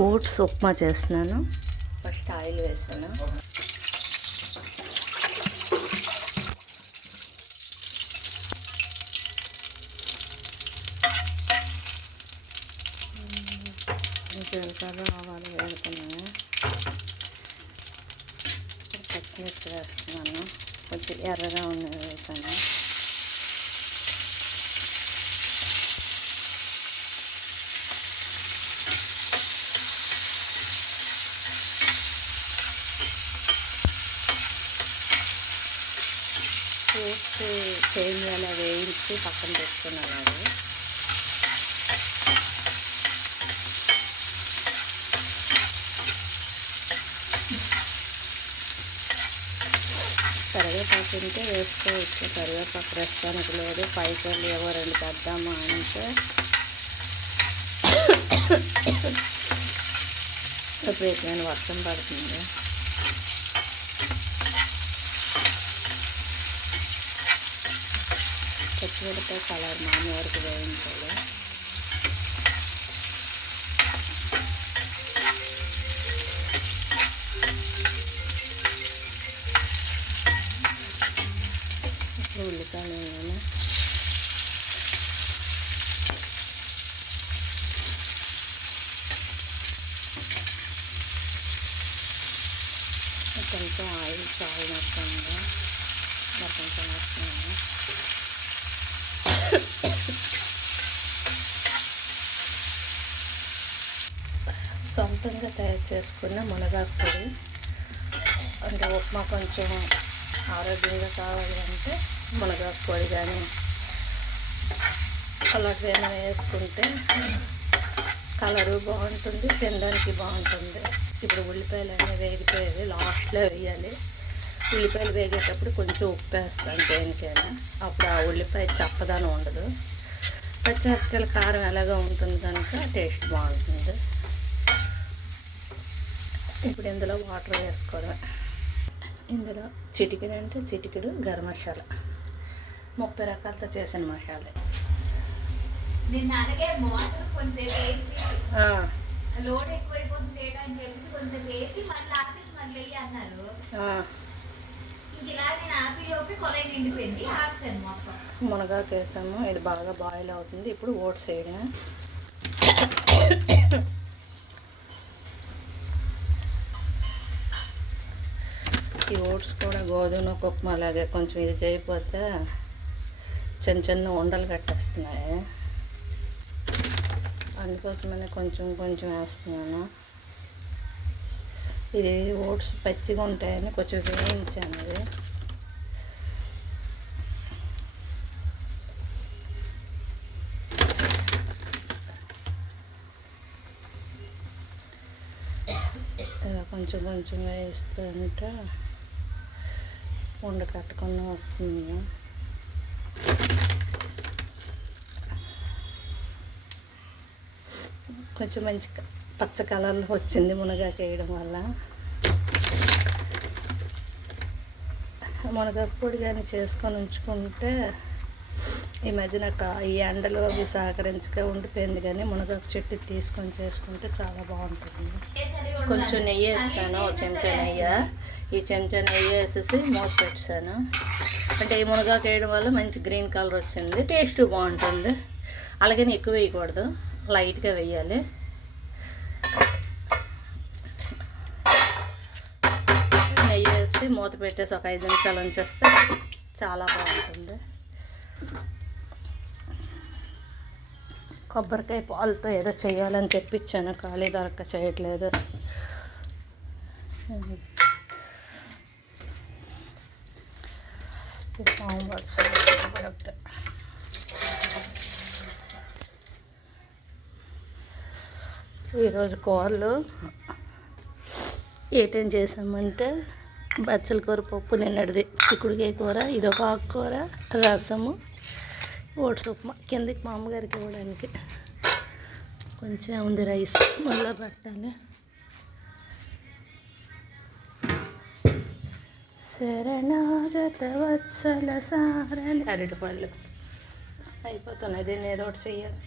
Oats upma చేస్తున్నాను. First oil వేసాను. జీలకర్ర ఆవాలు వేసుకున్నాను. పచ్చిమిర్చి వేస్తున్నాను. కొంచెం ఎర్రగా ఉన్నది వేసాను. ఓట్స్ సేమియాలో వేయించి పక్కన పెట్టుకున్నాను. అది కరివేపాకు ఉంటే వేసుకోవచ్చు. కరివేపాకు ప్రస్తుతానికి లేదు. పైసలు ఏవో 2 తెద్దామా అంటే విపరీతమైన వర్షం పడుతుంది. పచ్చిమిరపకాయ కలర్ మానే వరకు వేయించాలి. ఉల్లిపాయలు వేయాలి. కొంచెం ఆయిల్ చాలినట్టుందా మరి కొంచెం వేస్తున్నాను. సొంతంగా తయారు చేసుకున్న మునగాకు పొడి. అంటే ఉప్మా కొంచెం ఆరోగ్యంగా కావాలి అంటే మునగాకు పొడి కానీ అలాంటివైనా వేసుకుంటే కలరు బాగుంటుంది, తినడానికి బాగుంటుంది. ఇప్పుడు ఉల్లిపాయలు అన్నీ వేగిపోయేవి, లాస్ట్లో వేయాలి. ఉల్లిపాయలు వేగేటప్పుడు కొంచెం ఉప్పు వేస్తాను దేనికైనా. అప్పుడు ఆ ఉల్లిపాయ చప్పదనం ఉండదు. పచ్చిమిరపకాయల కారం ఎలాగో ఉంటుంది కనుక టేస్ట్ బాగుంటుంది. ఇప్పుడు ఇందులో వాటర్ వేసుకోవడం. ఇందులో చిటికెడు అంటే చిటికెడు గరం మసాలా. 30 రకాలతో చేసిన మసాలా. మునగాకు వేసాము. ఇది బాగా బాయిల్ అవుతుంది. ఇప్పుడు ఓట్స్ వేయడం. ఈ ఓట్స్ కూడా గోధుమ ఉప్మా లాగే కొంచెం ఇది చేయకపోతే చిన్న చిన్న ఉండలు కట్టేస్తున్నాయి. అందుకోసమనే కొంచెం కొంచెం వేస్తున్నాను. ఇది ఓట్స్ పచ్చిగా ఉంటాయని కొంచెం వేయించాను. ఇది ఇలా కొంచెం కొంచెం వేస్తుంటే ఉండ కట్టకుండా వస్తుంది. కొంచెం మంచి పచ్చ కలర్లో వచ్చింది మునగాకు వేయడం వల్ల. మునగాకు పొడి కానీ చేసుకొని ఉంచుకుంటే ఈ మధ్యన ఈ ఎండలో అవి సహకరించక ఉండిపోయింది. కానీ మునగాకు చెట్టు తీసుకొని చేసుకుంటే చాలా బాగుంటుంది. కొంచెం నెయ్యి వేస్తాను, ఒక చెంచా నెయ్యి. ఈ చెంచా నెయ్యి వేసేసి మూత పెట్టాను. అంటే ఈ మునగాకు వేయడం వల్ల మంచి గ్రీన్ కలర్ వచ్చింది, టేస్ట్ బాగుంటుంది. అలాగని ఎక్కువ వేయకూడదు, లైట్గా వేయాలి. నెయ్యి వేసి మూత పెట్టేసి ఒక 5 నిమిషాలు ఉంచేస్తే చాలా బాగుంటుంది. కొబ్బరికాయ పాలతో ఏదో చేయాలని తెప్పించాను, ఖాళీ దొరక్క చేయట్లేదు. ఈరోజు కూరలు ఏటేం చేసామంటే బచ్చల కూర పప్పు, నిన్నటిది చిక్కుడుకాయ కూర, ఇదొక ఆకుకూర, రసము, ఓట్స్ ఉప్మా. కిందకి మా అమ్మగారికి ఇవ్వడానికి కొంచెం ఉంది రైస్, మళ్ళీ పెట్టాలి. శరణాగత వత్సల సారని అరటిపళ్ళు అయిపోతున్నాయి. దీన్ని ఏదో ఒకటి చెయ్యాలి.